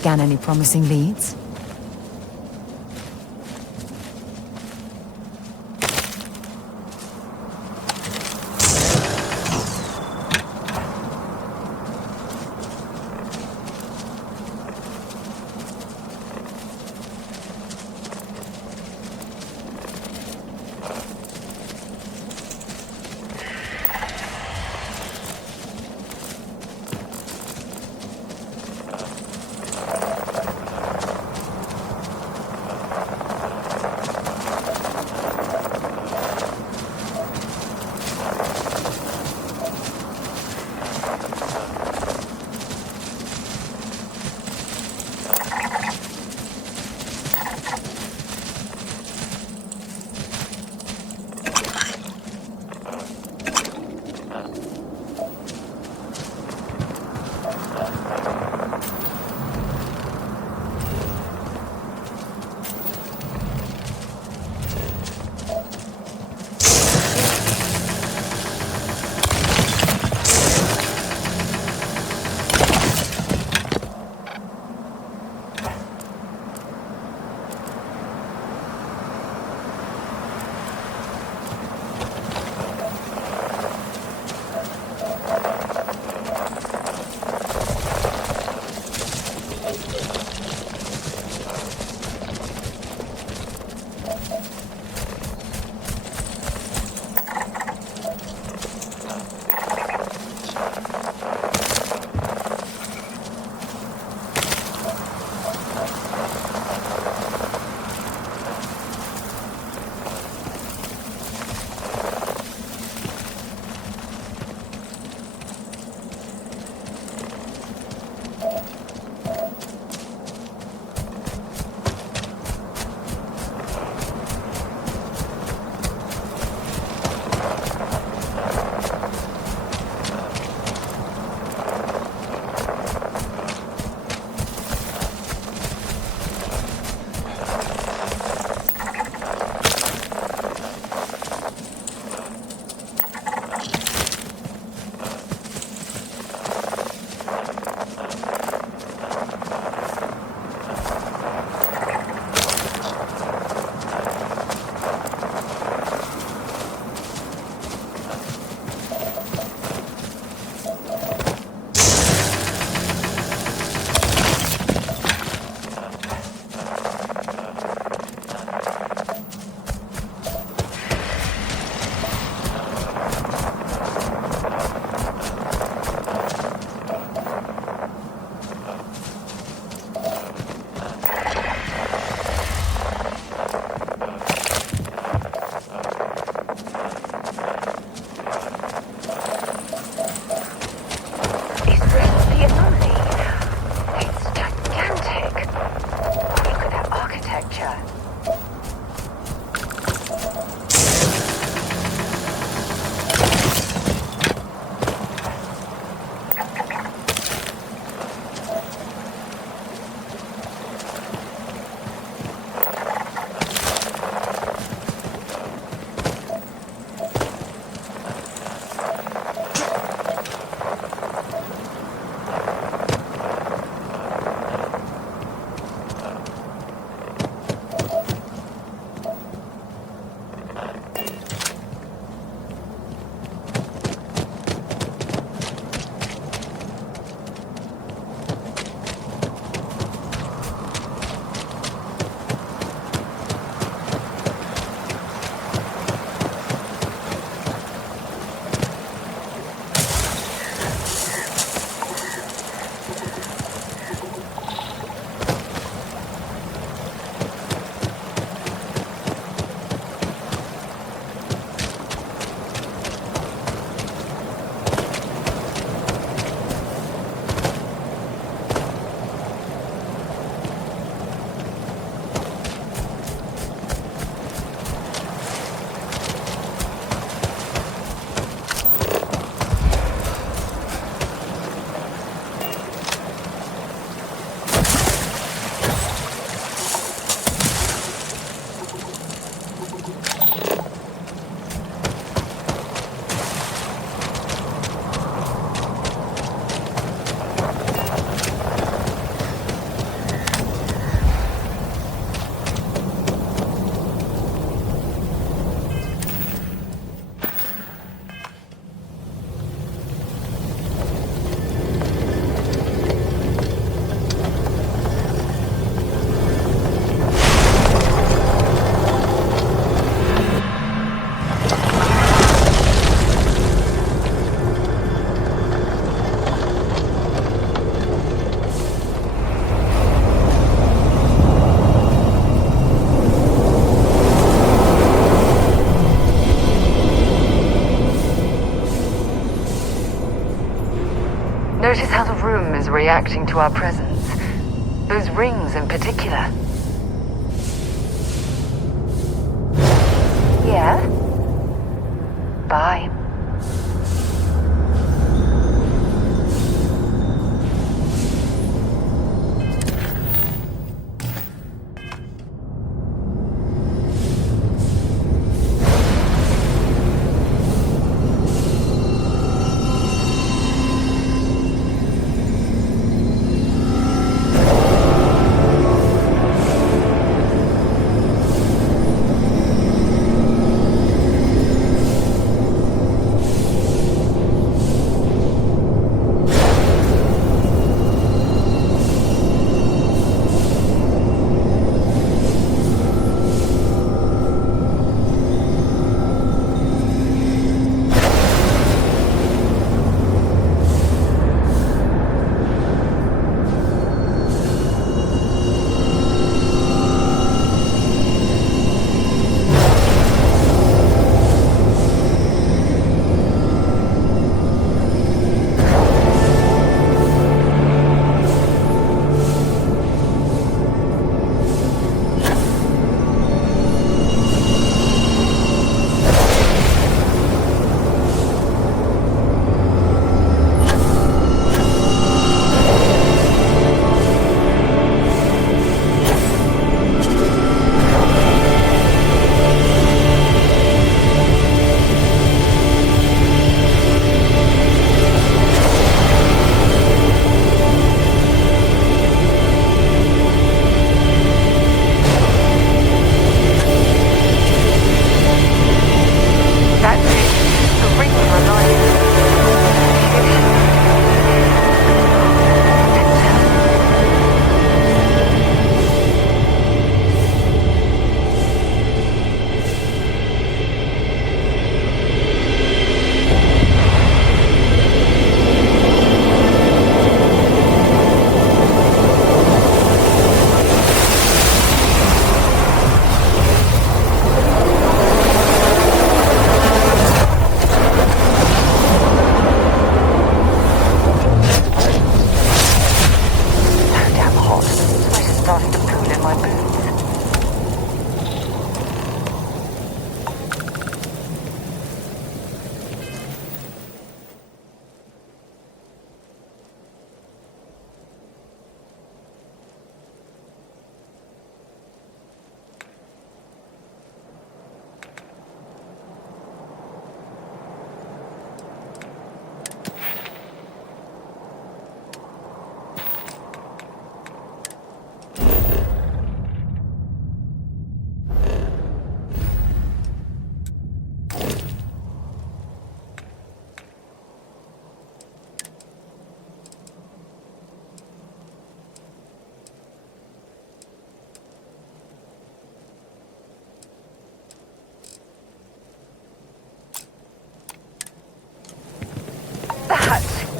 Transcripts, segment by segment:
scan any promising leads? are reacting to our presence. Those rings in particular. Yeah? Bye.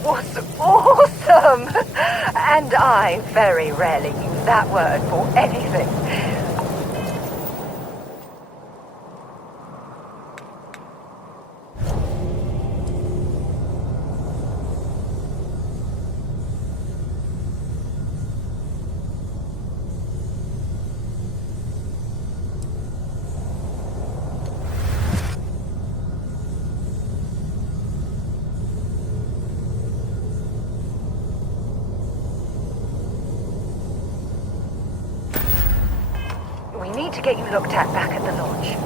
Was awesome! And I very rarely use that word for anything. We need to get you looked at back at the launch.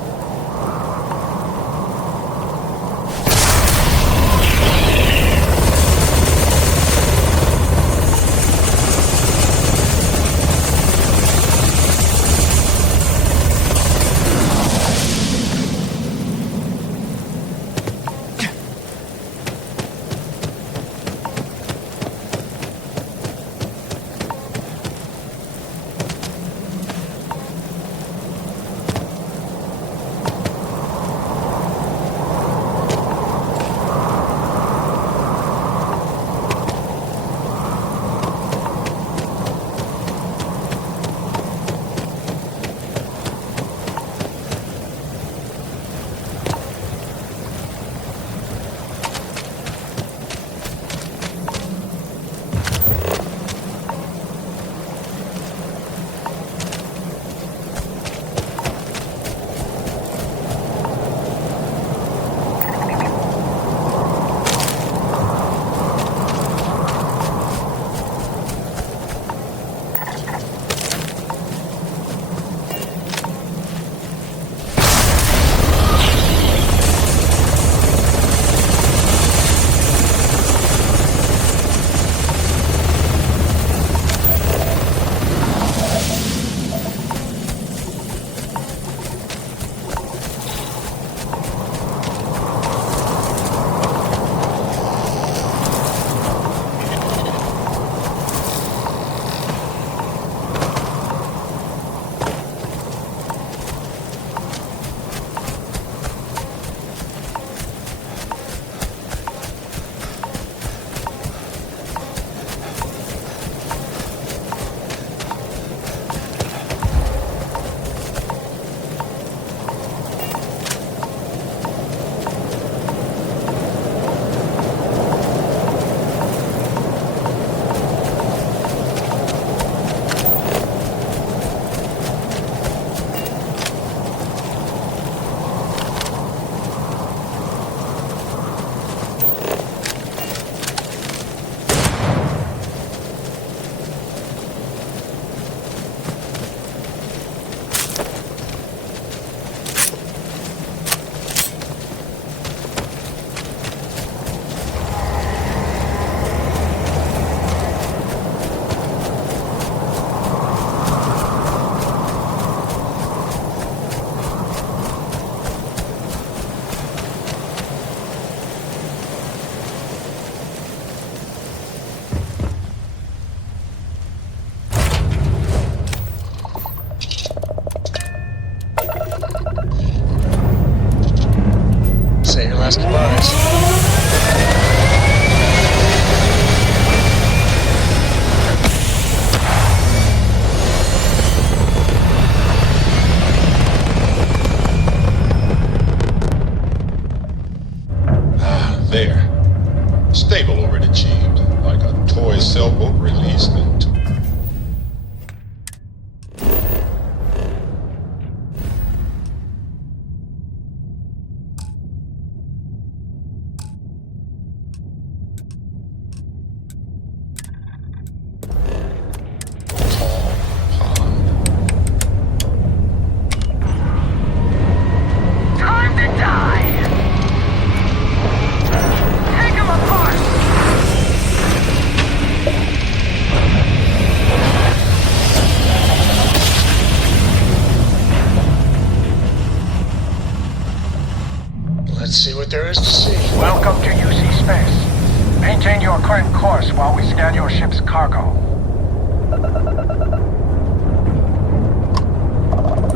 what there is to see. Welcome to UC Space. Maintain your current course while we scan your ship's cargo.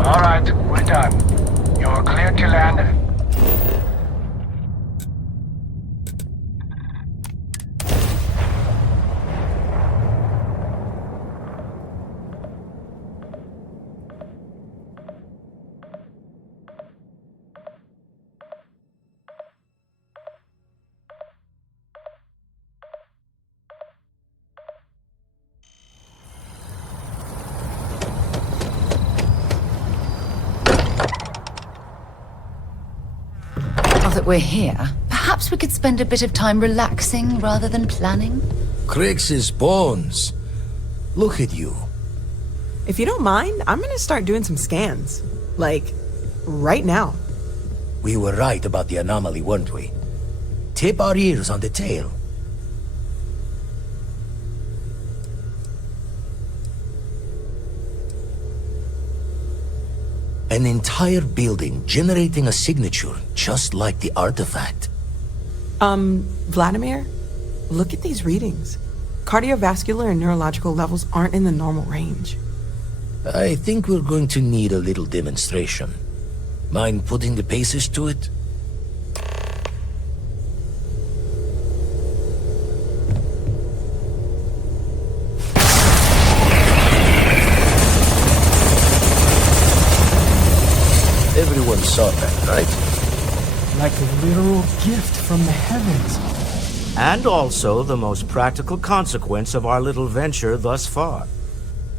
All right, we're done. You're cleared to land. Now that we're here, perhaps we could spend a bit of time relaxing rather than planning? Crix's bones. Look at you. If you don't mind, I'm gonna start doing some scans. Like, right now. We were right about the anomaly, weren't we? Tip our ears on the tail. An entire building generating a signature just like the artifact. Vladimir, look at these readings. Cardiovascular and neurological levels aren't in the normal range. I think we're going to need a little demonstration. Mind putting the paces to it? Everyone saw that, right? Like a literal gift from the heavens. And also the most practical consequence of our little venture thus far.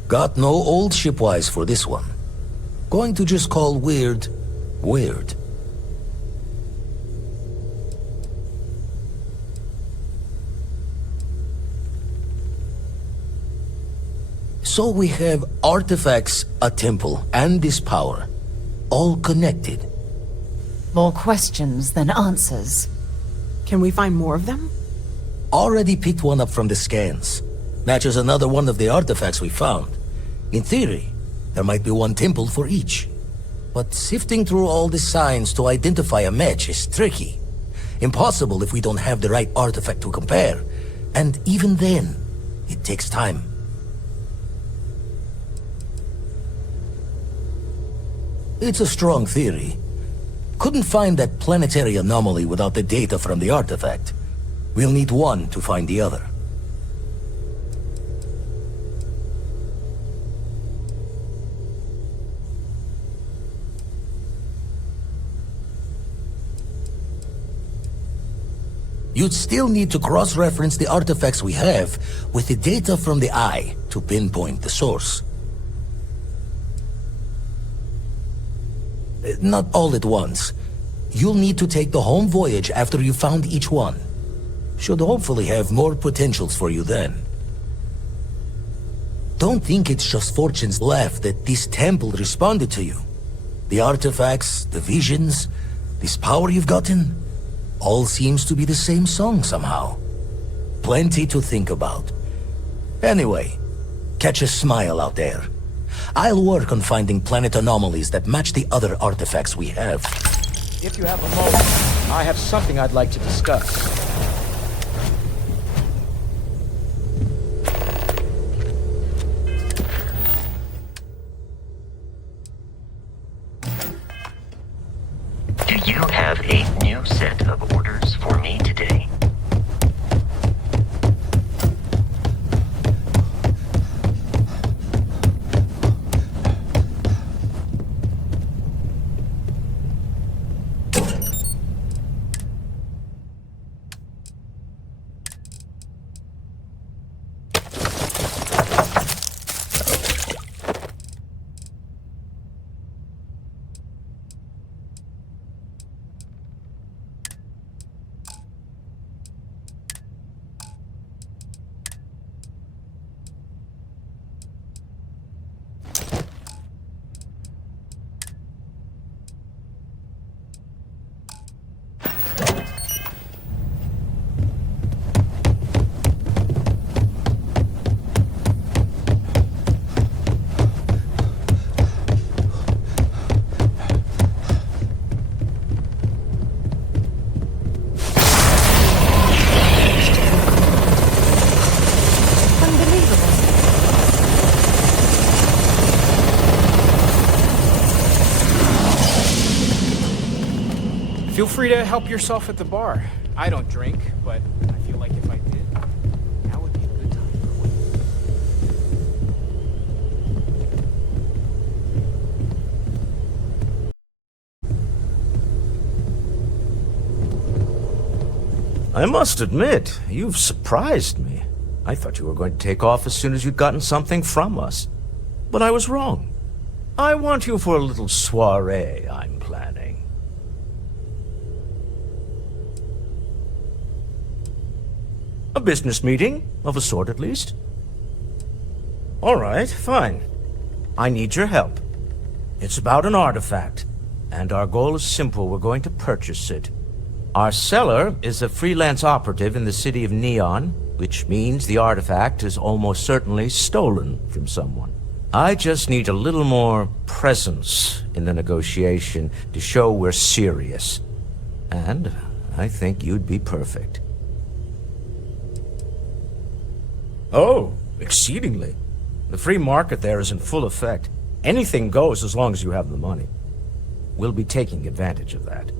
Got no old shipwise for this one. Going to just call weird, weird. So we have artifacts, a temple, and this power. All connected. More questions than answers. Can we find more of them? Already picked one up from the scans. Matches another one of the artifacts we found. In theory, there might be one temple for each. But sifting through all the signs to identify a match is tricky. Impossible if we don't have the right artifact to compare. And even then, it takes time. It's a strong theory. Couldn't find that planetary anomaly without the data from the artifact. We'll need one to find the other. You'd still need to cross-reference the artifacts we have with the data from the eye to pinpoint the source. Not all at once. You'll need to take the home voyage after you found each one. Should hopefully have more potentials for you then. Don't think it's just Fortune's laugh that this temple responded to you. The artifacts, the visions, this power you've gotten, all seems to be the same song somehow. Plenty to think about. Anyway, catch a smile out there. I'll work on finding planet anomalies that match the other artifacts we have. If you have a moment, I have something I'd like to discuss. Do you have a new set of orders for me today? Feel free to help yourself at the bar. I don't drink, but I feel like if I did, now would be a good time for one. I must admit, you've surprised me. I thought you were going to take off as soon as you'd gotten something from us. But I was wrong. I want you for a little soiree I'm planning. A business meeting, of a sort at least. All right, fine. I need your help. It's about an artifact, and our goal is simple. We're going to purchase it. Our seller is a freelance operative in the city of Neon, which means the artifact is almost certainly stolen from someone. I just need a little more presence in the negotiation to show we're serious. And I think you'd be perfect. Oh, exceedingly. The free market there is in full effect. Anything goes as long as you have the money. We'll be taking advantage of that.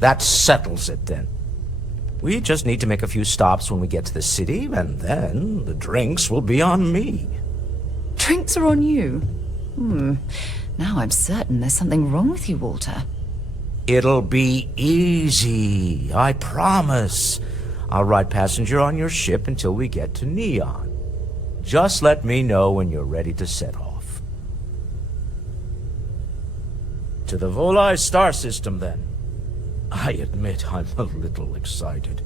That settles it, then. We just need to make a few stops when we get to the city, and then the drinks will be on me. Drinks are on you? Now I'm certain there's something wrong with you, Walter. It'll be easy, I promise. I'll ride passenger on your ship until we get to Neon. Just let me know when you're ready to set off. To the Volai star system, then. I admit I'm a little excited.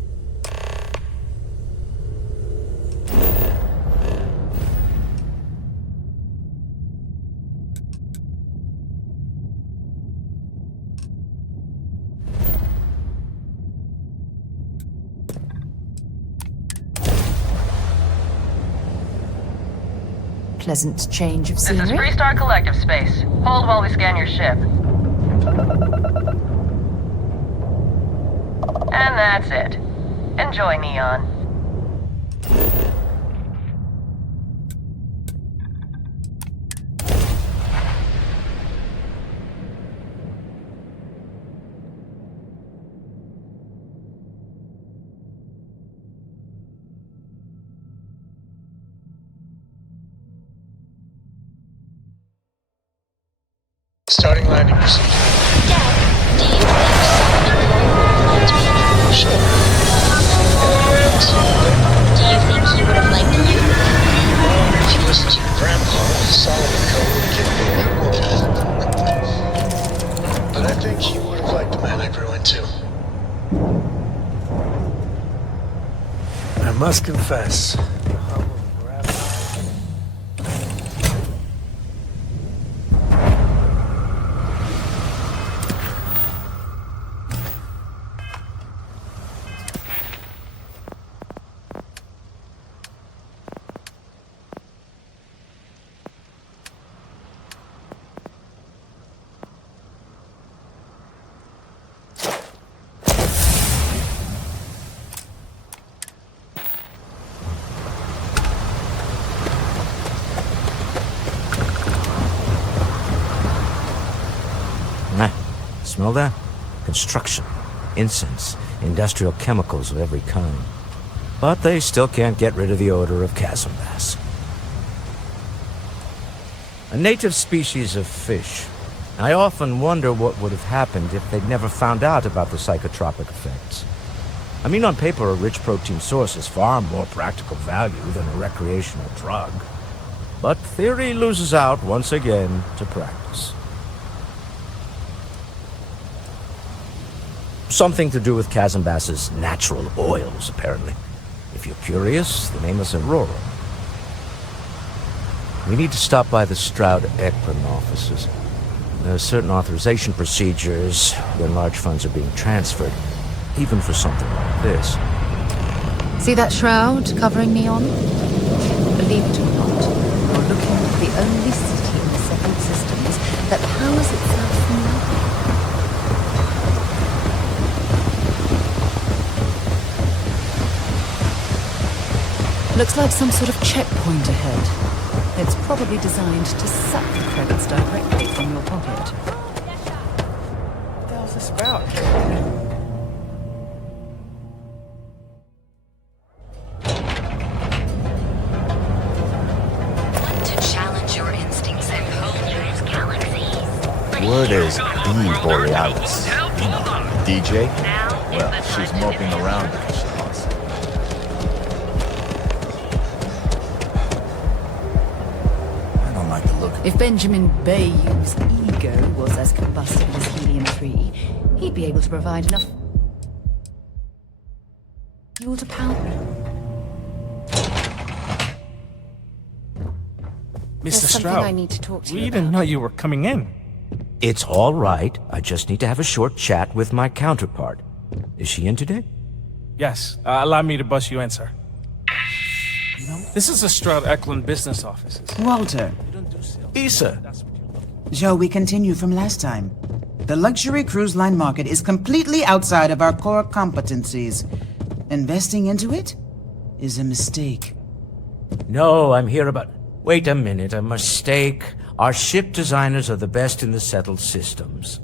Pleasant change of This scenery. is Freestar Collective Space. Hold while we scan your ship. And that's it. Enjoy Neon. Starting landing procedure. Dad, do you think Saturn liked me? Sure. Do you think he would have liked you? If you listen to your grandpa, Solomon Code would give me a But I think he would have liked the man I grew into. I must confess. Smell that? Construction, incense, industrial chemicals of every kind. But they still can't get rid of the odor of chasm bass. A native species of fish. I often wonder what would have happened if they'd never found out about the psychotropic effects. I mean, on paper, a rich protein source is far more practical value than a recreational drug. But theory loses out once again to practice. Something to do with chasm bass's natural oils, apparently. If you're curious, the name is Aurora. We need to stop by the Stroud-Ekman offices. There are certain authorization procedures when large funds are being transferred, even for something like this. See that shroud covering Neon? Believe it or not, you're looking at the only city in the Seven Systems that powers itself from nothing. Looks like some sort of checkpoint ahead. It's probably designed to suck the credits directly from your pocket. What the hell's this about? Want to challenge your instincts and whole galaxies? Word is the Borealis. You know, DJ? Well, she's moping around because she lost. I don't like the look of If Benjamin Bayou's ego was as combustible as helium-3, he'd be able to provide enough fuel to power. Mr. There's something Stroud, I need to talk to you we about. didn't know you were coming in. It's all right. I just need to have a short chat with my counterpart. Is she in today? Yes, allow me to bust you in, sir. This is the Stroud Eklund business offices. Walter, Issa. shall we continue from last time? The luxury cruise line market is completely outside of our core competencies. Investing into it is a mistake. No, I'm here about... Wait a minute, a mistake. Our ship designers are the best in the settled systems.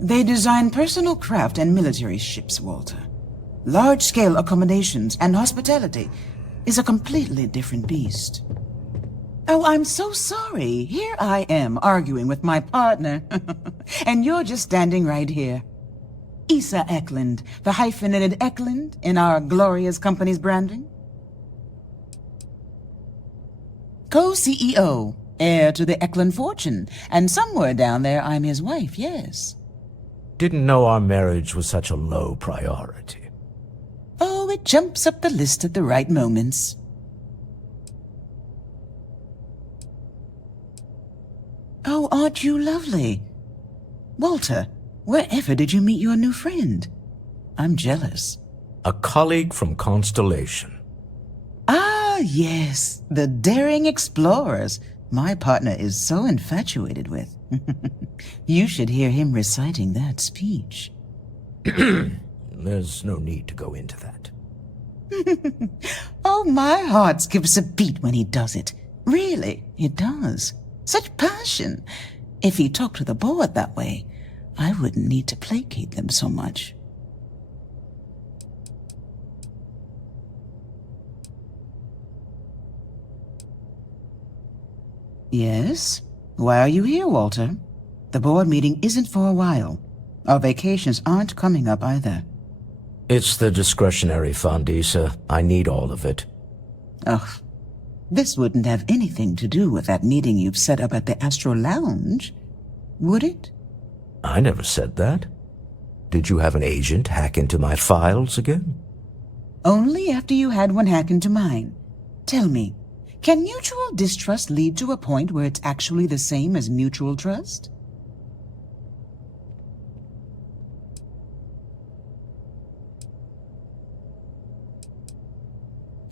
They design personal craft and military ships, Walter. Large-scale accommodations and hospitality is a completely different beast. Oh, I'm so sorry. Here I am arguing with my partner, and you're just standing right here. Issa Eklund, the hyphenated Eklund in our glorious company's branding. Co-CEO, heir to the Eklund fortune, and somewhere down there I'm his wife, yes. Didn't know our marriage was such a low priority. Oh, it jumps up the list at the right moments. Oh, aren't you lovely? Walter, wherever did you meet your new friend? I'm jealous. A colleague from Constellation. Ah, yes, the daring explorers my partner is so infatuated with. You should hear him reciting that speech. There's no need to go into that. Oh, my heart skips a beat when he does it. Really, it does. Such passion. If he talked to the board that way, I wouldn't need to placate them so much. Yes? Why are you here, Walter? The board meeting isn't for a while. Our vacations aren't coming up either. It's the discretionary fund, Issa. I need all of it. Ugh. This wouldn't have anything to do with that meeting you've set up at the Astro Lounge, would it? I never said that. Did you have an agent hack into my files again? Only after you had one hack into mine. Tell me, can mutual distrust lead to a point where it's actually the same as mutual trust?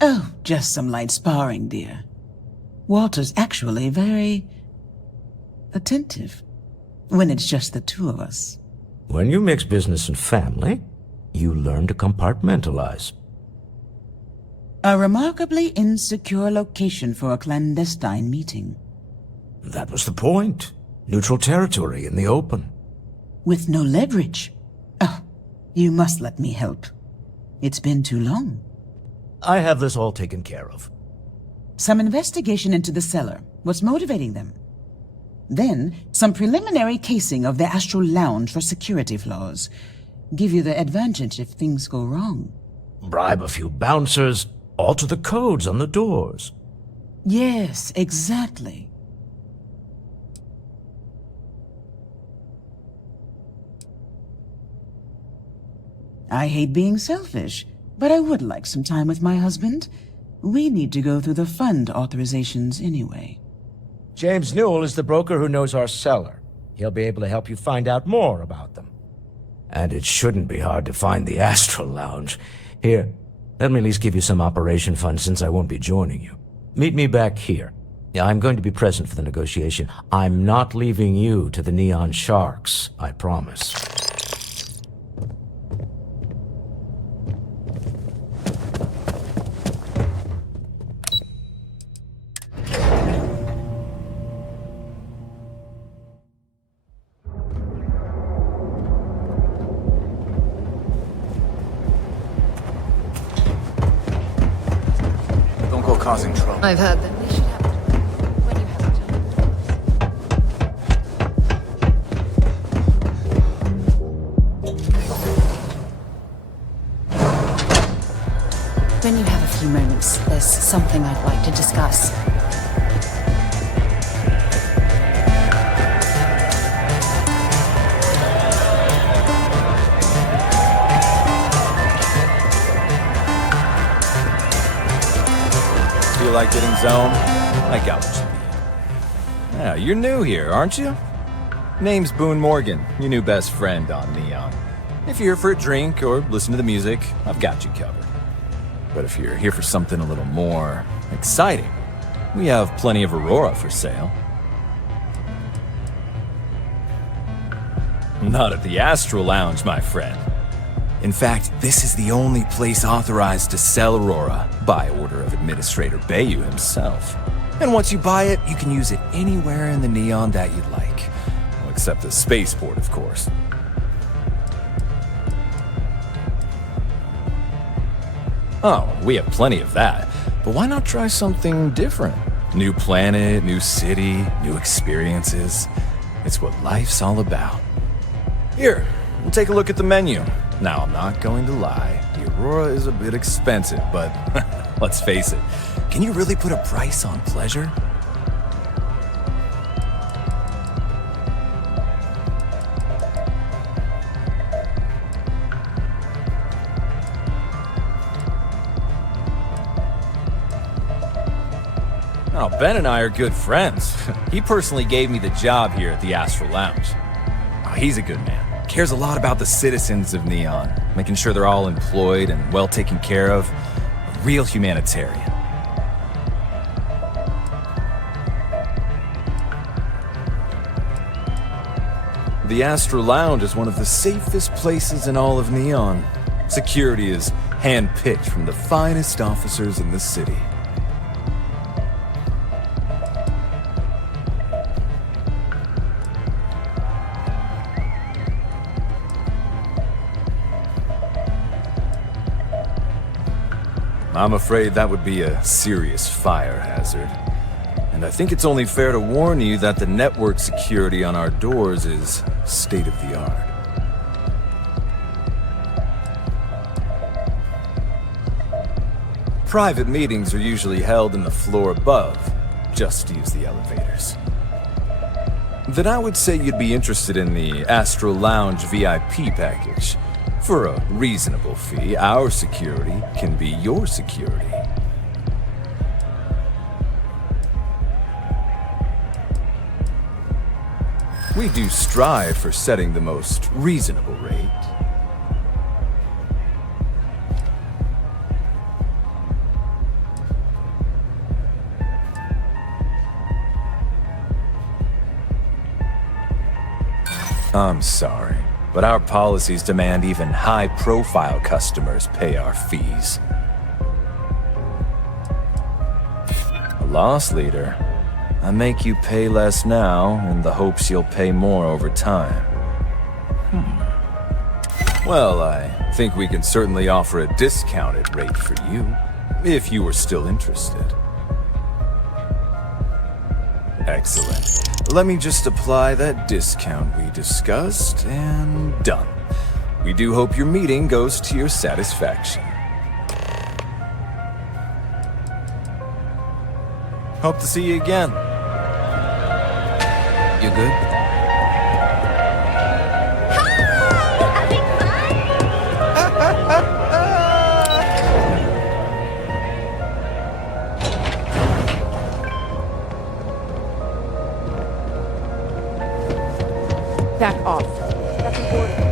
Oh, just some light sparring, dear. Walter's actually very attentive when it's just the two of us. When you mix business and family, you learn to compartmentalize. A remarkably insecure location for a clandestine meeting. That was the point. Neutral territory in the open. With no leverage. Oh, you must let me help. It's been too long. I have this all taken care of. Some investigation into the cellar. What's motivating them? Then, some preliminary casing of the Astral Lounge for security flaws. Give you the advantage if things go wrong. Bribe a few bouncers, alter the codes on the doors. Yes, exactly. I hate being selfish, but I would like some time with my husband. We need to go through the fund authorizations anyway. James Newell is the broker who knows our cellar. He'll be able to help you find out more about them. And it shouldn't be hard to find the Astral Lounge. Here, let me at least give you some operation funds since I won't be joining you. Meet me back here. Yeah, I'm going to be present for the negotiation. I'm not leaving you to the Neon Sharks, I promise. causing trouble. I've heard that. They should have when you have When you have a few moments, there's something I'd like to discuss. Feel like getting zoned? I got what you need. Yeah, you're new here, aren't you? Name's Boone Morgan, your new best friend on Neon. If you're here for a drink or listen to the music, I've got you covered. But if you're here for something a little more exciting, we have plenty of Aurora for sale. Not at the Astral Lounge, my friend. In fact, this is the only place authorized to sell Aurora by order of Administrator Bayou himself. And once you buy it, you can use it anywhere in the Neon that you'd like. Well, except the spaceport, of course. Oh, we have plenty of that. But why not try something different? New planet, new city, new experiences. It's what life's all about. Here, we'll take a look at the menu. Now, I'm not going to lie. The Aurora is a bit expensive, but let's face it. Can you really put a price on pleasure? Oh, Ben and I are good friends. He personally gave me the job here at the Astral Lounge. Oh, he's a good man. Cares a lot about the citizens of Neon, making sure they're all employed and well taken care of. A real humanitarian. The Astral Lounge is one of the safest places in all of Neon. Security is hand-picked from the finest officers in the city. I'm afraid that would be a serious fire hazard. And I think it's only fair to warn you that the network security on our doors is state-of-the-art. Private meetings are usually held in the floor above. Just use the elevators. Then I would say you'd be interested in the Astral Lounge VIP package. For a reasonable fee, our security can be your security. We do strive for setting the most reasonable rate. I'm sorry, but our policies demand even high-profile customers pay our fees. A loss leader, I make you pay less now in the hopes you'll pay more over time. Well, I think we can certainly offer a discounted rate for you, if you were still interested. Excellent. Let me just apply that discount we discussed, and done. We do hope your meeting goes to your satisfaction. Hope to see you again. You good? Back off. That's important.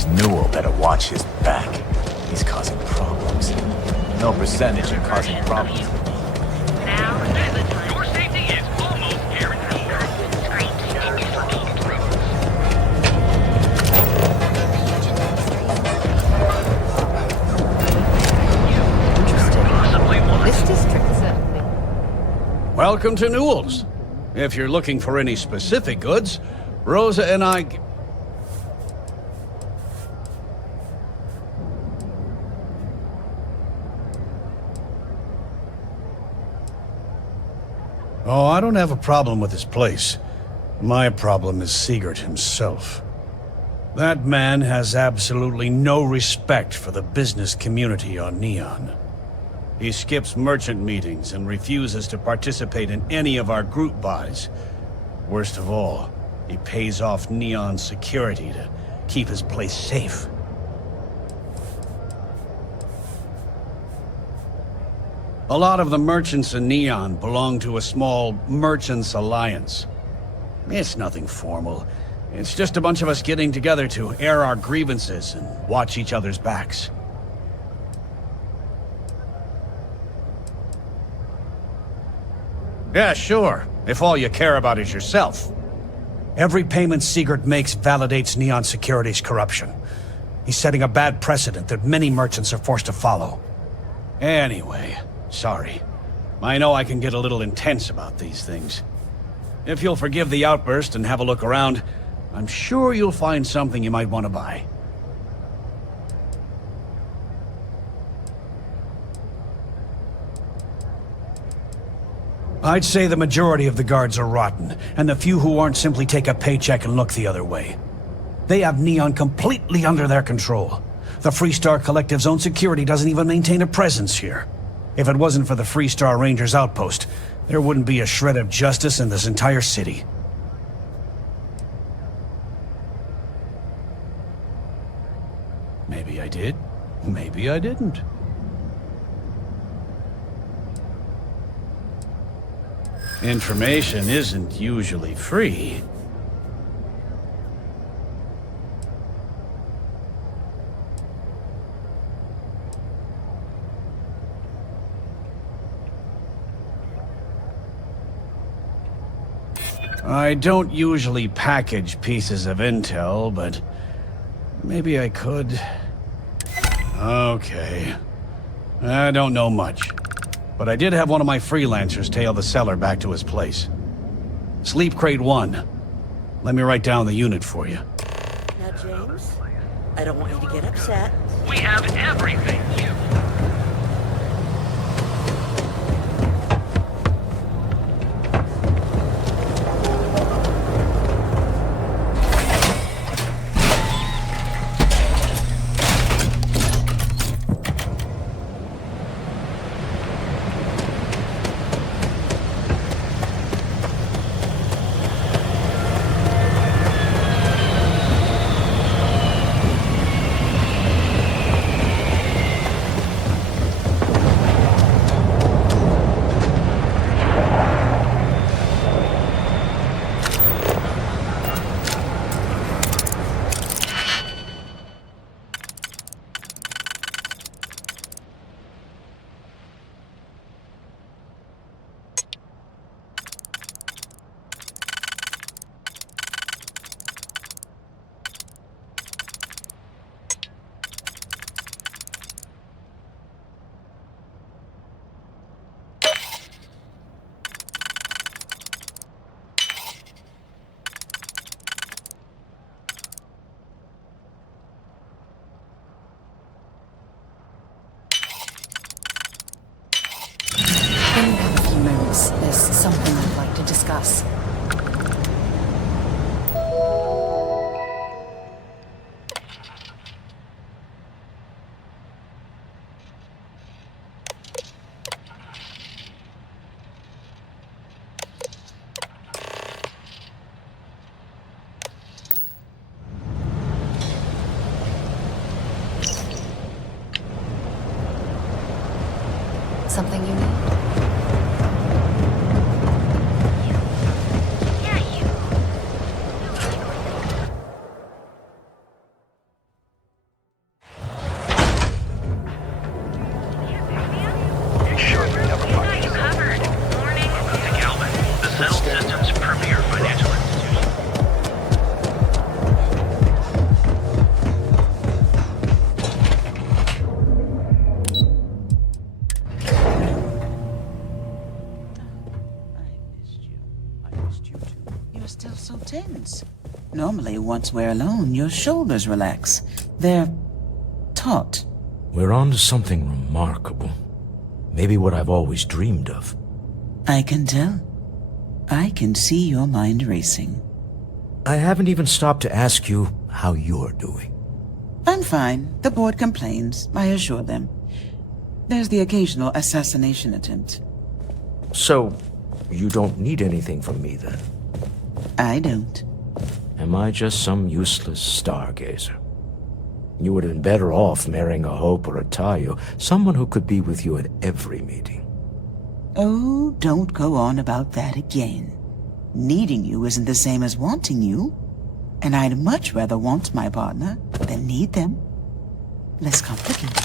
Seems Newell better watch his back. He's causing problems. No percentage in causing problems. Your safety is almost guaranteed. This district certainly. Welcome to Newell's. If you're looking for any specific goods, Rosa and I... Oh, I don't have a problem with this place. My problem is Sigurd himself. That man has absolutely no respect for the business community on Neon. He skips merchant meetings and refuses to participate in any of our group buys. Worst of all, he pays off Neon's security to keep his place safe. A lot of the merchants in Neon belong to a small merchants alliance. It's nothing formal. It's just a bunch of us getting together to air our grievances and watch each other's backs. Yeah, sure, if all you care about is yourself. Every payment Sigurd makes validates Neon Security's corruption. He's setting a bad precedent that many merchants are forced to follow. Anyway, sorry. I know I can get a little intense about these things. If you'll forgive the outburst and have a look around, I'm sure you'll find something you might want to buy. I'd say the majority of the guards are rotten, and the few who aren't simply take a paycheck and look the other way. They have Neon completely under their control. The Freestar Collective's own security doesn't even maintain a presence here. If it wasn't for the Freestar Rangers outpost, there wouldn't be a shred of justice in this entire city. Maybe I did. Maybe I didn't. Information isn't usually free. I don't usually package pieces of intel, but maybe I could. Okay. I don't know much. But I did have one of my freelancers tail the seller back to his place. Sleep Crate 1. Let me write down the unit for you. Now, James, I don't want you to get upset. We have everything you... There's something I'd like to discuss. Something you need? Normally, once we're alone, your shoulders relax. They're taut. We're on to something remarkable. Maybe what I've always dreamed of. I can tell. I can see your mind racing. I haven't even stopped to ask you how you're doing. I'm fine. The board complains, I assure them. There's the occasional assassination attempt. So, you don't need anything from me then? I don't. Am I just some useless stargazer? You would have been better off marrying a Hope or a Tayo, someone who could be with you at every meeting. Oh, don't go on about that again. Needing you isn't the same as wanting you. And I'd much rather want my partner than need them. Less complicated.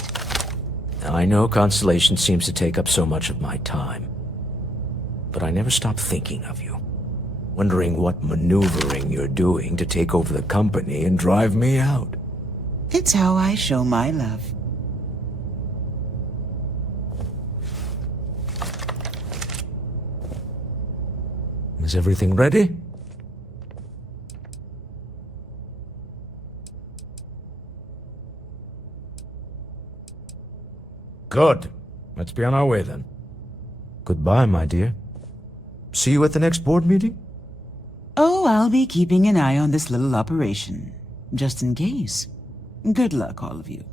I know Constellation seems to take up so much of my time. But I never stop thinking of you. Wondering what maneuvering you're doing to take over the company and drive me out. It's how I show my love. Is everything ready? Good. Let's be on our way then. Goodbye, my dear. See you at the next board meeting? Oh, I'll be keeping an eye on this little operation. Just in case. Good luck, all of you.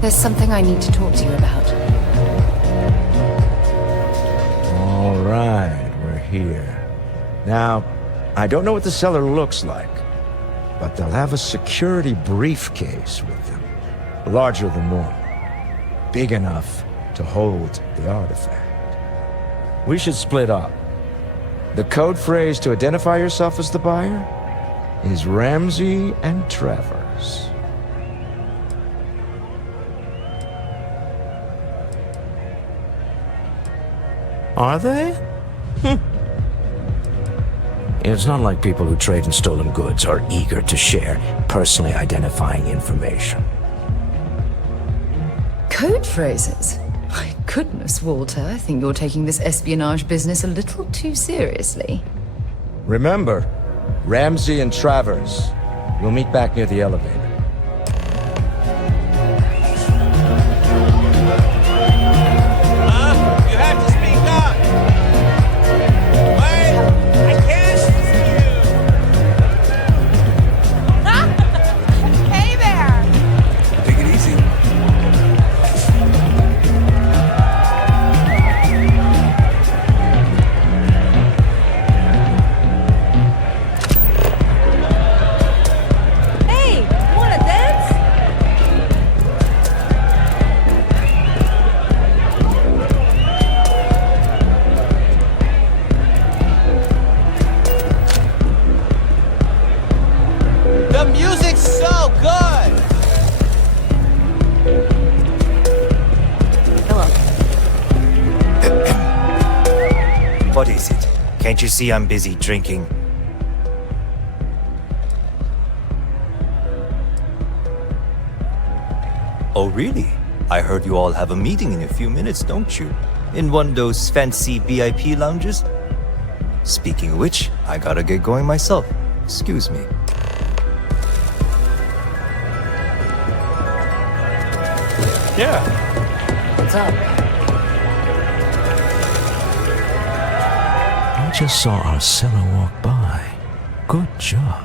There's something I need to talk to you about. All right, we're here. Now, I don't know what the cellar looks like, but they'll have a security briefcase with them. Larger than normal. Big enough to hold the artifact. We should split up. The code phrase to identify yourself as the buyer is Ramsey and Travers. Are they? It's not like people who trade in stolen goods are eager to share personally identifying information. Code phrases? My goodness, Walter, I think you're taking this espionage business a little too seriously. Remember, Ramsey and Travers. We'll meet back near the elevator. What is it? Can't you see I'm busy drinking? Oh, really? I heard you all have a meeting in a few minutes, don't you? In one of those fancy VIP lounges? Speaking of which, I gotta get going myself. Excuse me. Yeah. What's up? I just saw our cellar walk by. Good job.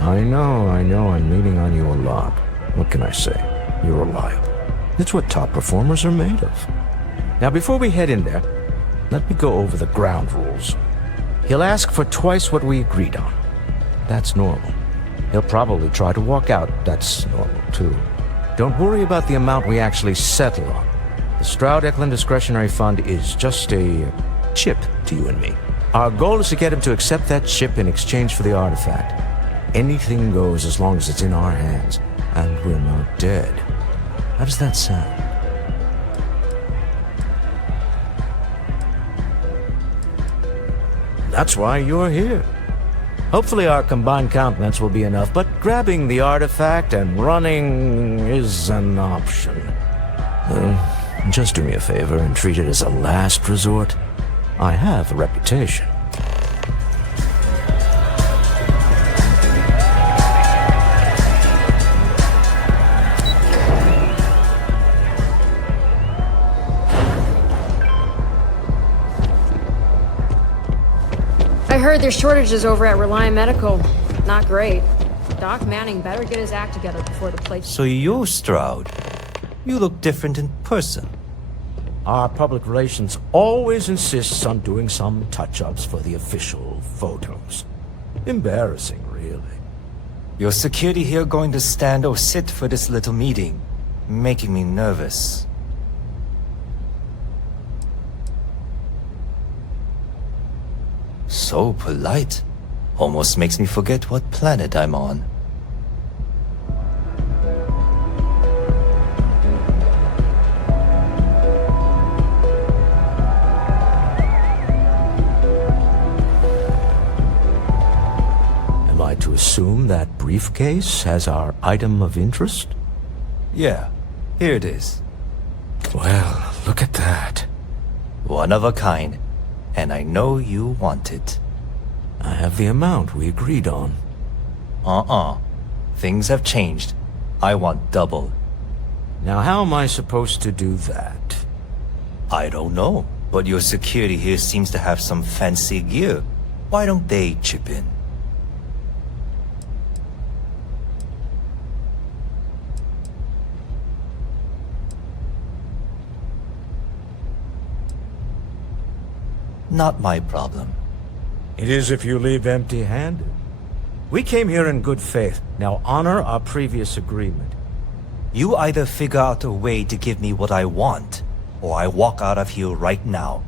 I know, I'm leaning on you a lot. What can I say? You're reliable. It's what top performers are made of. Now, before we head in there, let me go over the ground rules. He'll ask for twice what we agreed on. That's normal. He'll probably try to walk out. That's normal, too. Don't worry about the amount we actually settle on. The Stroud-Eklund Discretionary Fund is just a chip to you and me. Our goal is to get him to accept that ship in exchange for the artifact. Anything goes as long as it's in our hands, and we're not dead. How does that sound? That's why you're here. Hopefully our combined countenance will be enough, but grabbing the artifact and running is an option. Just do me a favor and treat it as a last resort. I have a reputation. I heard there's shortages over at Reliant Medical. Not great. Doc Manning better get his act together before the place. So you're Stroud. You look different in person. Our public relations always insists on doing some touch-ups for the official photos. Embarrassing, really. Your security here going to stand or sit for this little meeting, making me nervous. So polite. Almost makes me forget what planet I'm on. Am I to assume that briefcase has our item of interest? Yeah, here it is. Well, look at that. One of a kind. And I know you want it. I have the amount we agreed on. Things have changed. I want double. Now how am I supposed to do that? I don't know, but your security here seems to have some fancy gear. Why don't they chip in? Not my problem. It is if you leave empty-handed. We came here in good faith. Now honor our previous agreement. You either figure out a way to give me what I want, or I walk out of here right now.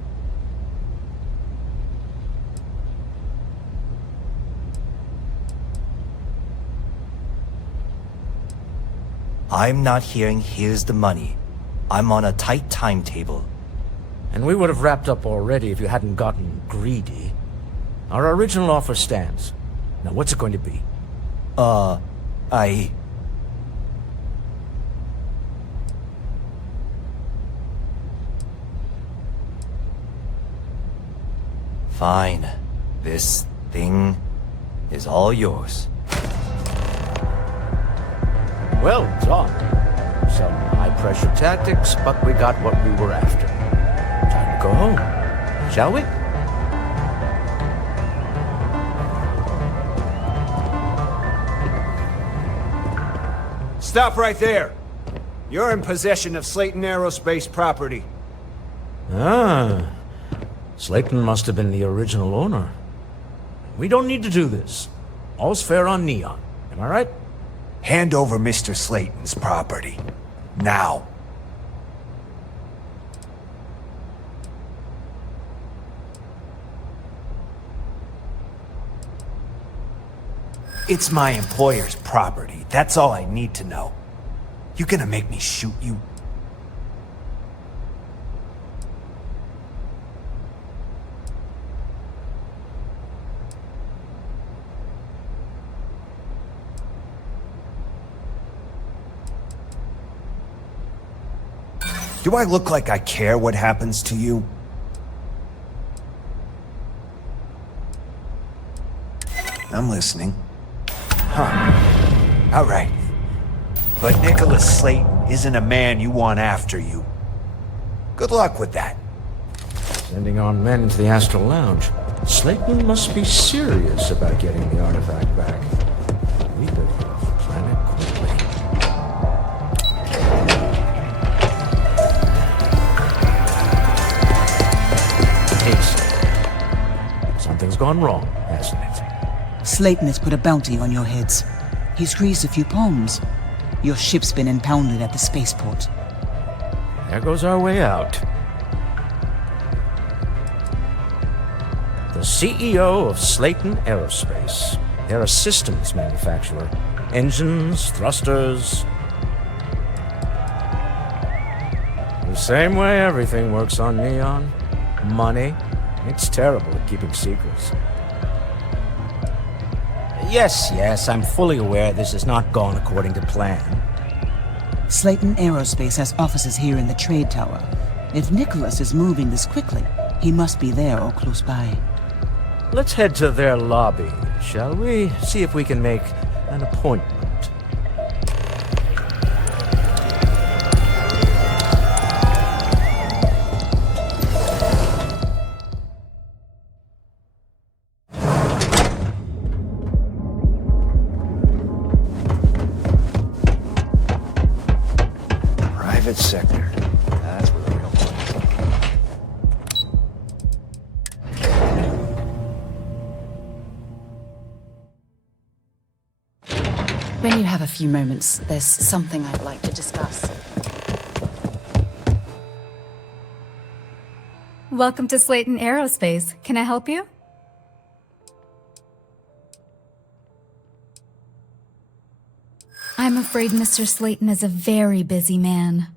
I'm not hearing here's the money. I'm on a tight timetable. And we would have wrapped up already if you hadn't gotten greedy. Our original offer stands. Now what's it going to be? Fine. This thing is all yours. Well done. Some high-pressure tactics, but we got what we were after. Time to go home, shall we? Stop right there. You're in possession of Slayton Aerospace property. Ah. Slayton must have been the original owner. We don't need to do this. All's fair on Neon. Am I right? Hand over Mr. Slayton's property. Now. It's my employer's property. That's all I need to know. You gonna make me shoot you? Do I look like I care what happens to you? I'm listening. Huh. All right. But Nicholas Slayton isn't a man you want after you. Good luck with that. Sending our men into the Astral Lounge. Slayton must be serious about getting the artifact back. We better get off the planet quickly. Something's gone wrong, hasn't it? Slayton has put a bounty on your heads. He's greased a few palms. Your ship's been impounded at the spaceport. There goes our way out. the CEO of Slayton Aerospace. They're a systems manufacturer. Engines, thrusters. The same way everything works on Neon. Money. It's terrible at keeping secrets. Yes, I'm fully aware this has not gone according to plan. Slayton Aerospace has offices here in the trade tower. If Nicholas is moving this quickly, he must be there or close by. Let's head to their lobby, shall we? See if we can make an appointment. Private sector. That's where the real fun is. When you have a few moments, there's something I'd like to discuss. Welcome to Slayton Aerospace. Can I help you? I'm afraid Mr. Slayton is a very busy man.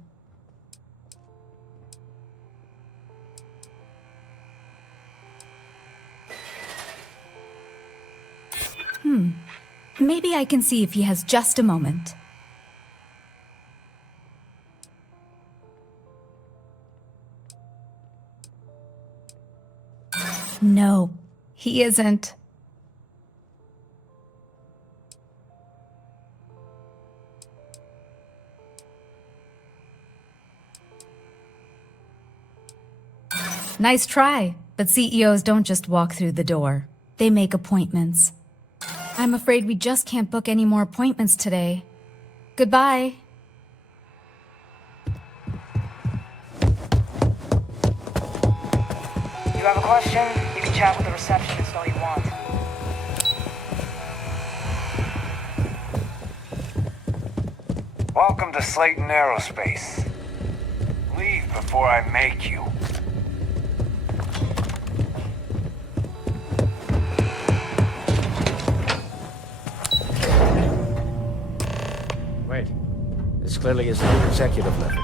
Maybe I can see if he has just a moment. No, he isn't. Nice try, but CEOs don't just walk through the door. They make appointments. I'm afraid we just can't book any more appointments today. Goodbye. You have a question? You can chat with the receptionist all you want. Welcome to Slayton Aerospace. Leave before I make you. Wait. This clearly isn't an executive level.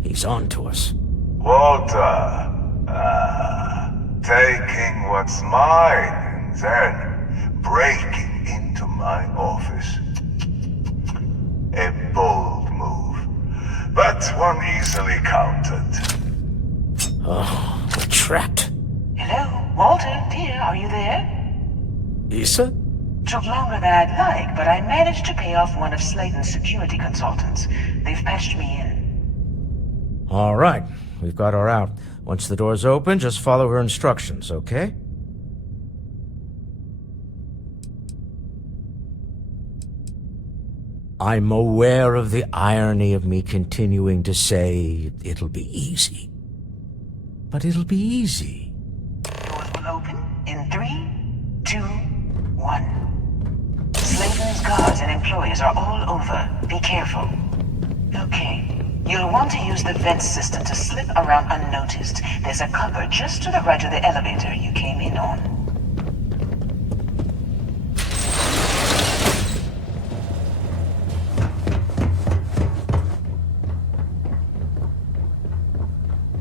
He's on to us. Walter. Taking what's mine and then breaking into my office. A bold move, but one easily countered. Oh, we're trapped. Hello, Walter, dear, are you there? Issa? Took longer than I'd like, but I managed to pay off one of Slayton's security consultants. They've patched me in. All right, we've got her out. Once the door's open, just follow her instructions, okay? I'm aware of the irony of me continuing to say it'll be easy. But it'll be easy. Doors will open in 3, 2, 1. Slayton's guards and employees are all over. Be careful. Okay. You'll want to use the vent system to slip around unnoticed. There's a cupboard just to the right of the elevator you came in on.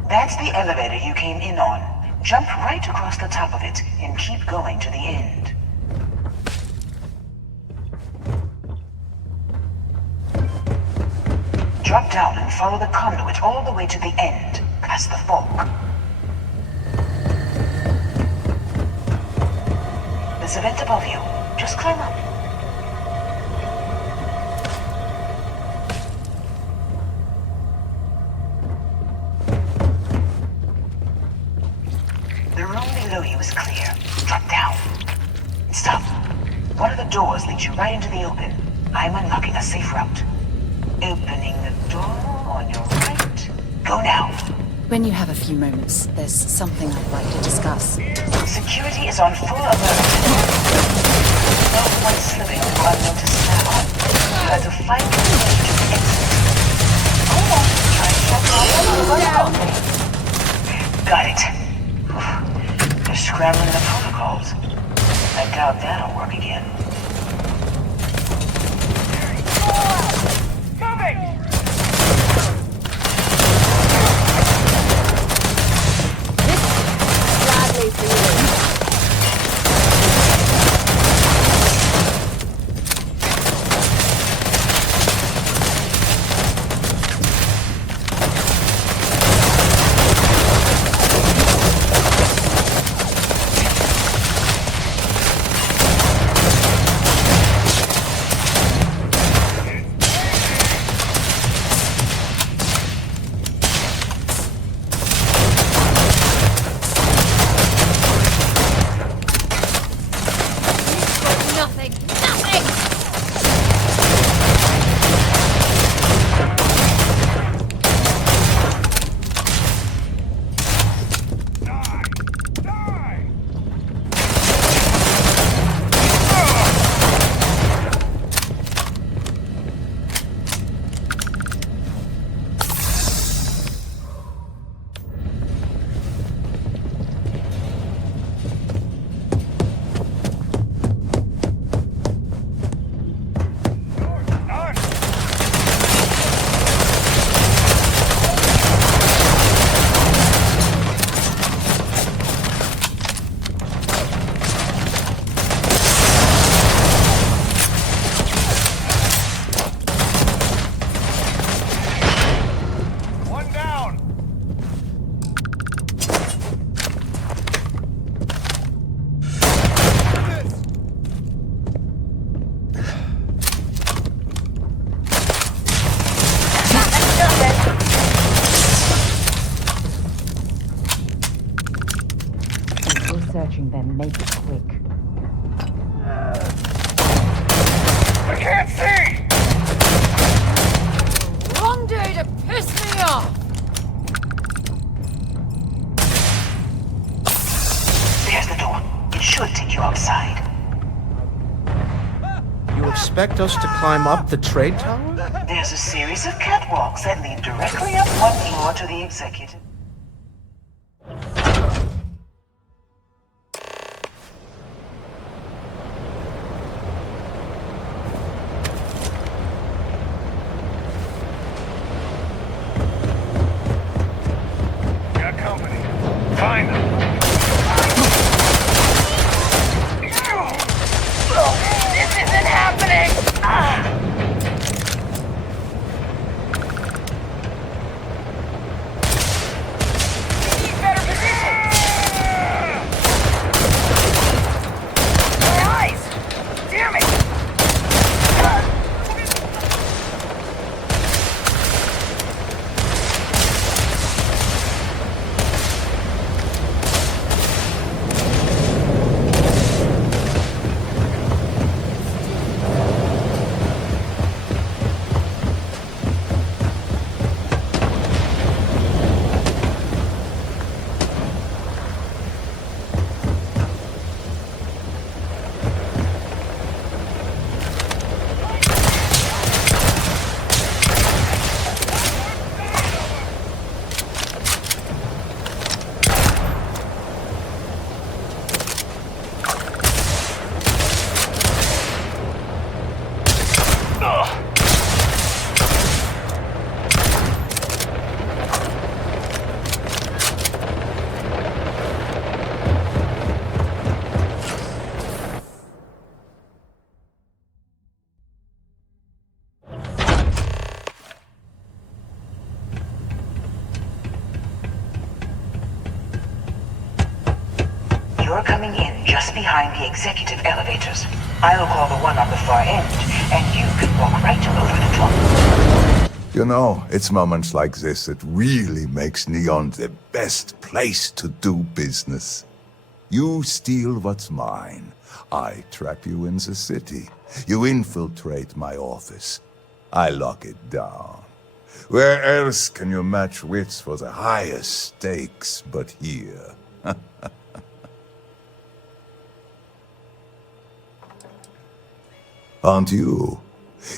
That's the elevator you came in on. Jump right across the top of it and keep going to the end. Drop down and follow the conduit all the way to the end, past the fork. There's a vent above you. Just climb up. The room below you is clear. Drop down. Stop. One of the doors leads you right into the open. I'm unlocking a safe route. Opening the door on your right. Go now. When you have a few moments, there's something I'd like to discuss. Security is on full alert. No one slipping through unnoticed now. You have to find your way to the exit. Hold on. Try to shut down. Got it. They're scrambling the how that'll work again. Gladly for you. Nothing. Nothing! Searching them, make it quick. I can't see! Wrong day to piss me off! There's the door. It should take you outside. You expect us to climb up the trade tower? There's a series of catwalks that lead directly up one floor to the executive. Got company. Find them. This isn't happening! Need better position. My eyes! Damn it! You're coming in just behind the executive elevators. I'll call the one on the far end, and you can walk right over the top. You know, it's moments like this that really makes Neon the best place to do business. You steal what's mine. I trap you in the city. You infiltrate my office. I lock it down. Where else can you match wits for the highest stakes but here? Aren't you?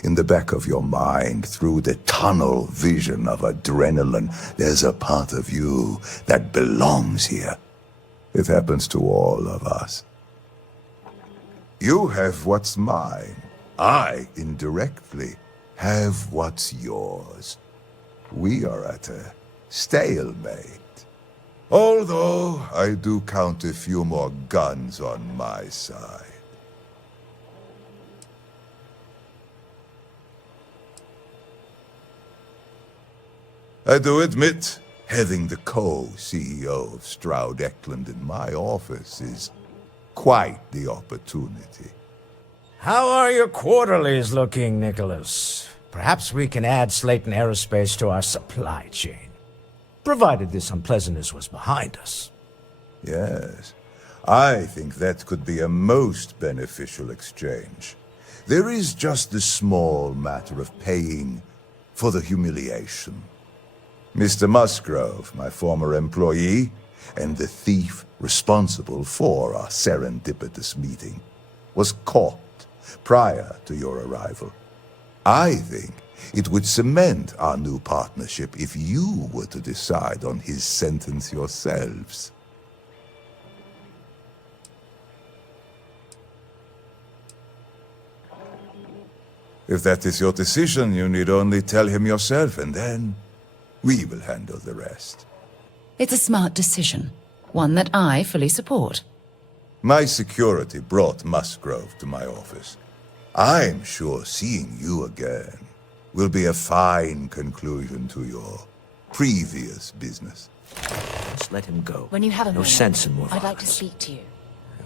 In the back of your mind, through the tunnel vision of adrenaline, there's a part of you that belongs here. It happens to all of us. You have what's mine. I, indirectly, have what's yours. We are at a stalemate. Although, I do count a few more guns on my side. I do admit, having the co-CEO of Stroud Eklund in my office is quite the opportunity. How are your quarterlies looking, Nicholas? Perhaps we can add Slayton Aerospace to our supply chain, provided this unpleasantness was behind us. Yes, I think that could be a most beneficial exchange. There is just the small matter of paying for the humiliation. Mr. Musgrove, my former employee, and the thief responsible for our serendipitous meeting, was caught prior to your arrival. I think it would cement our new partnership if you were to decide on his sentence yourselves. If that is your decision, you need only tell him yourself, and then we will handle the rest. It's a smart decision, one that I fully support. My security brought Musgrove to my office. I'm sure seeing you again will be a fine conclusion to your previous business. Just let him go. When you have a no moment, sense in more I'd like to violence. speak to you.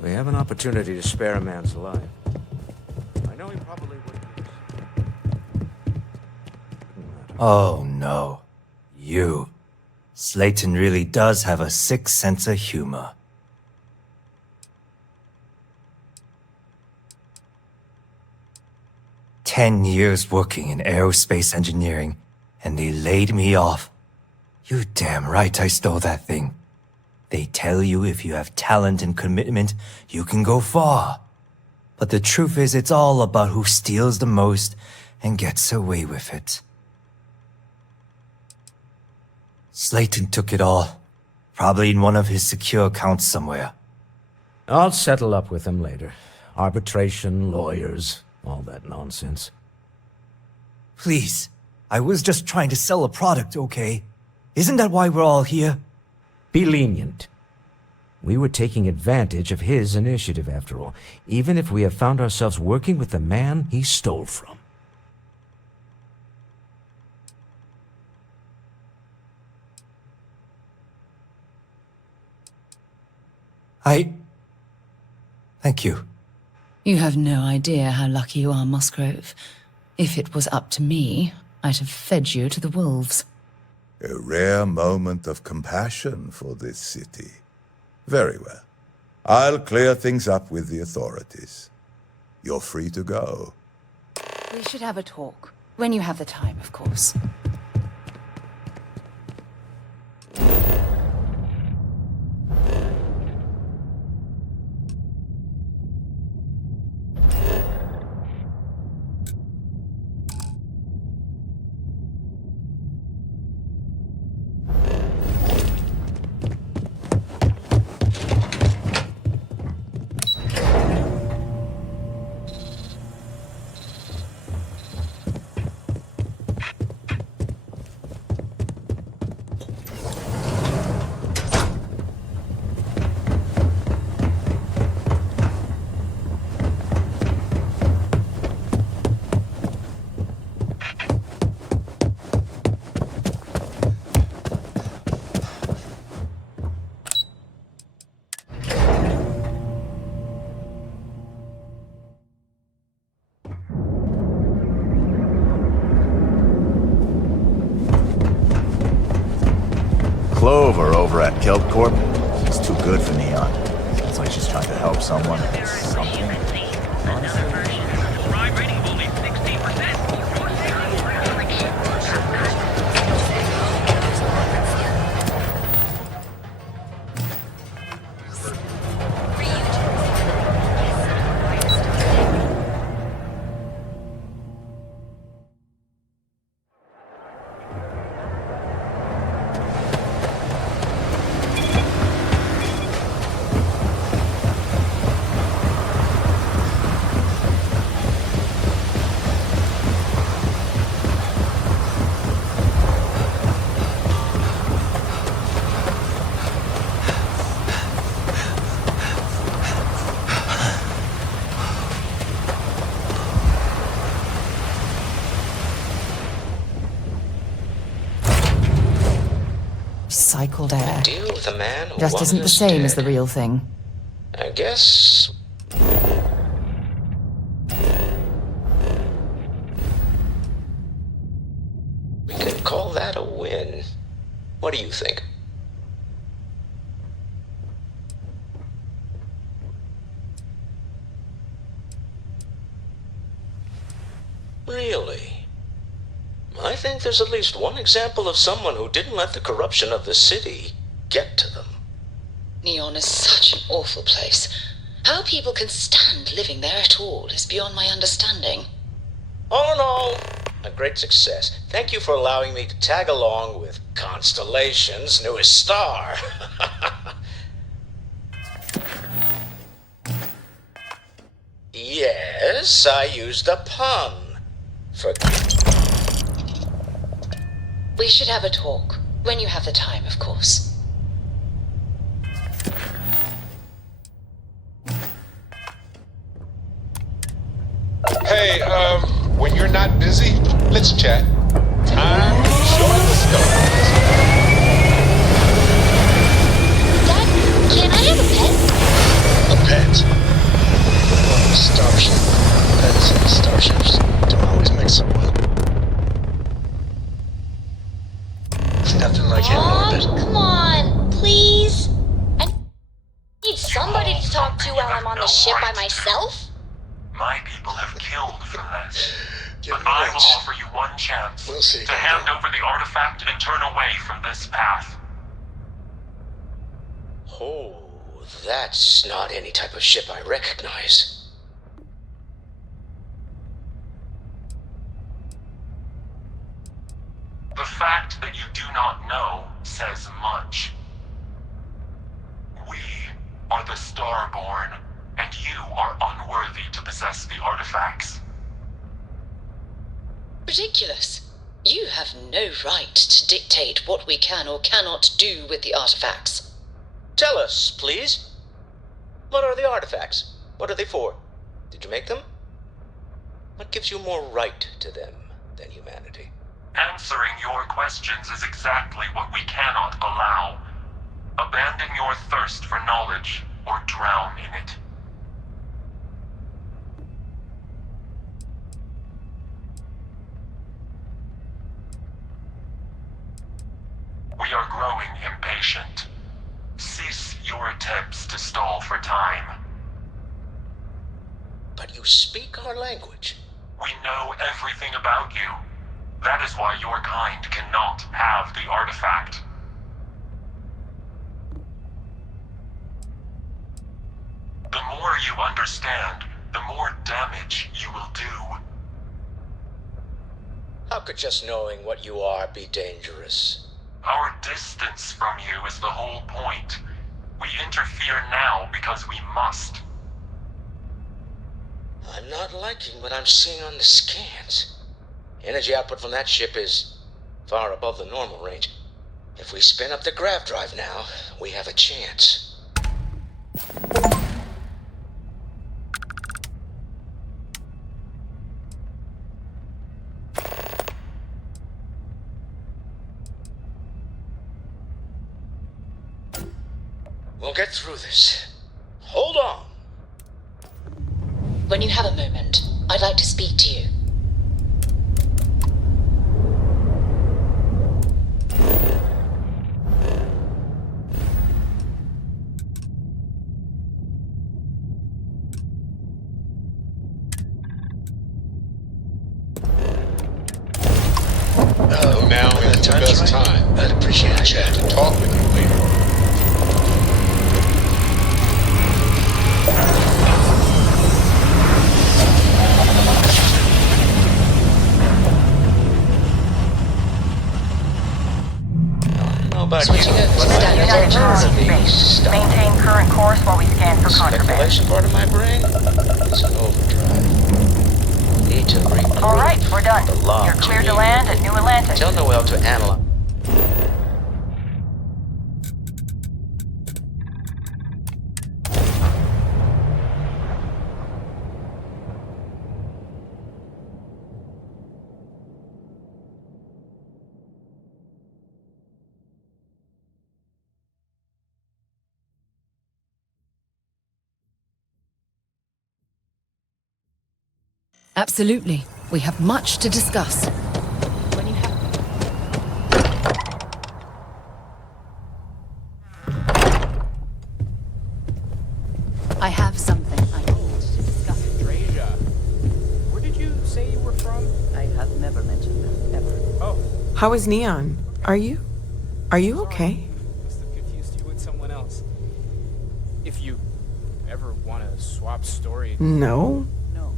We have an opportunity to spare a man's life. I know he probably would. Oh no. You. Slayton really does have a sick sense of humor. "10 years working in aerospace engineering, and they laid me off. You damn right I stole that thing. They tell you if you have talent and commitment, you can go far. But the truth is, it's all about who steals the most and gets away with it. Slayton took it all. Probably in one of his secure accounts somewhere. I'll settle up with him later. Arbitration, lawyers, all that nonsense. Please, I was just trying to sell a product, okay? Isn't that why we're all here? Be lenient. We were taking advantage of his initiative, after all, even if we have found ourselves working with the man he stole from. Thank you. You have no idea how lucky you are, Musgrove. If it was up to me, I'd have fed you to the wolves. A rare moment of compassion for this city. Very well. I'll clear things up with the authorities. You're free to go. We should have a talk. When you have the time, of course. Clover over at Kelp Corp. She's too good for Neon. It's like she's trying to help someone. Something. Recycled air. Deal with a man who Just isn't the same as the real thing. I guess... we can call that a win. What do you think? Really? I think there's at least one example of someone who didn't let the corruption of the city get to them. Neon is such an awful place. How people can stand living there at all is beyond my understanding. All in all, a great success. Thank you for allowing me to tag along with Constellation's newest star. Yes, I used a pun. We should have a talk. When you have the time, of course. Hey, when you're not busy, let's chat. Time to join the stars. Dad, can I have a pet? A pet? Oh, starship. Pets and starships don't always mix up well. There's nothing like it in orbit. Come on, please. I need somebody to talk to while I'm on the ship by myself. My people have killed for less. But I will offer you one chance to hand over the artifact and turn away from this path. Oh, that's not any type of ship I recognize. The fact that you do not know says much. We are the Starborn, and you are unworthy to possess the artifacts. Ridiculous. You have no right to dictate what we can or cannot do with the artifacts. Tell us, please. What are the artifacts? What are they for? Did you make them? What gives you more right to them than humanity? Answering your questions is exactly what we cannot allow. Abandon your thirst for knowledge, or drown in it. We are growing impatient. Cease your attempts to stall for time. But you speak our language. We know everything about you. That is why your kind cannot have the artifact. The more you understand, the more damage you will do. How could just knowing what you are be dangerous? Our distance from you is the whole point. We interfere now because we must. I'm not liking what I'm seeing on the scans. Energy output from that ship is far above the normal range. If we spin up the grav drive now, we have a chance. We'll get through this. Hold on. When you have a moment, I'd like to speak to you. Oh, now is the best time. I'd appreciate a chat. To talk with you later. Switching over to standard space. Maintain current course while we scan for contraband. Speculation part of my brain is an overdrive. Need to regroup. All right, we're done. The log You're cleared to land at New Atlantis. Tell Noel to analyze. Absolutely. We have much to discuss. When you have... I have something I need to discuss. Drasia. Where did you say you were from? I have never mentioned that, ever. Oh. How is Neon? Are you okay? Must have confused you with someone else. If you ever want to swap stories. No. No.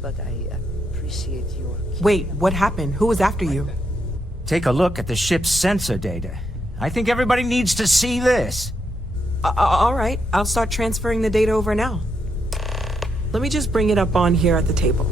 But I appreciate your... Wait, what happened? Who was after you? Take a look at the ship's sensor data. I think everybody needs to see this. All right, I'll start transferring the data over now. Let me just bring it up on here at the table.